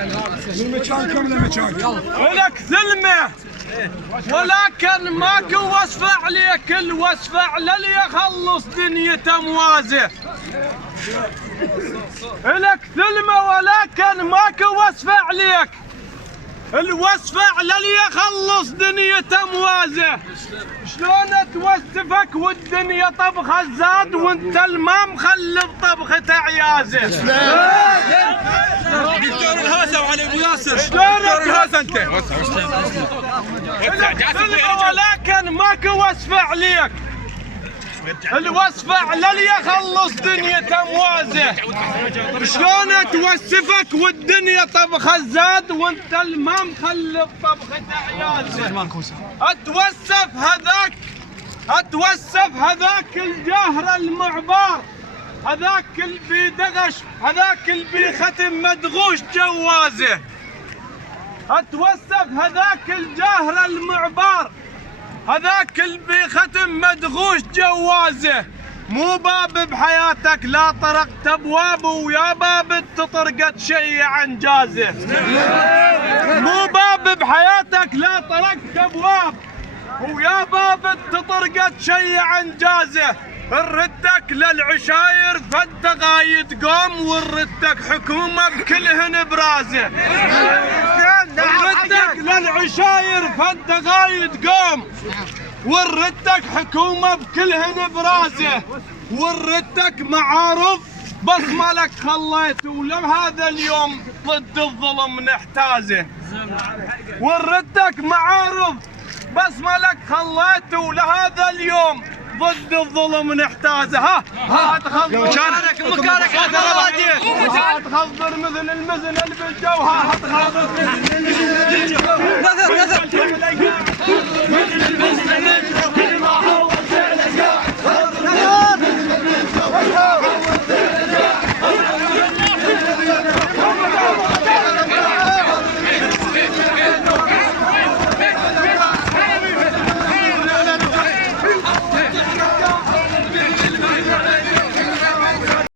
المكان كم المكان؟ لك ثلمه ولكن ماكو وصفه عليك، الوصفه على اللي يخلص دنيته موازه. لك ثلمه ولكن ماكو وصفه عليك، الوصفه على اللي يخلص دنيته موازه. شلون توسفك والدنيا طبخه زاد وانت الماء مخلف طبخه عيازه. دكتور الهاسه وعلي ابو ياسر. شلون دكتور الهاسه انت؟ ولكن ماكو وصفه عليك، الوصفه على اللي يخلص دنيته موازه. شلون توسفك والدنيا طبخه زاد وانت الماء مخلف طبخه عيازه. اتوسف هذاك الجهر المعبار، هذاك اللي بيدغش، هذاك اللي بختم مدغوش جوازه. اتوسف هذاك الجهر المعبار، هذاك اللي بختم مدغوش جوازه. مو باب بحياتك لا طرقت ابواب، ويا باب تطرقت شيء عن جازه. مو باب بحياتك لا طرقت ابواب، ويا باب تطرقت شيء عن جازه. ردك للعشاير فانت غايد قوم، وردك حكومه بكلهن برازه. ردك للعشاير فانت غايد قوم، وردك حكومه بكلهن برازه. وردك معارف بس مالك خليت، ولو هذا اليوم ضد الظلم نحتازه. وردك معارف بس مالك خليت، ولهذا اليوم ضد الظلم نحتازه. ها مكانك تخضر مثل المزن اللي بالجو. ها تخضر مثل المزن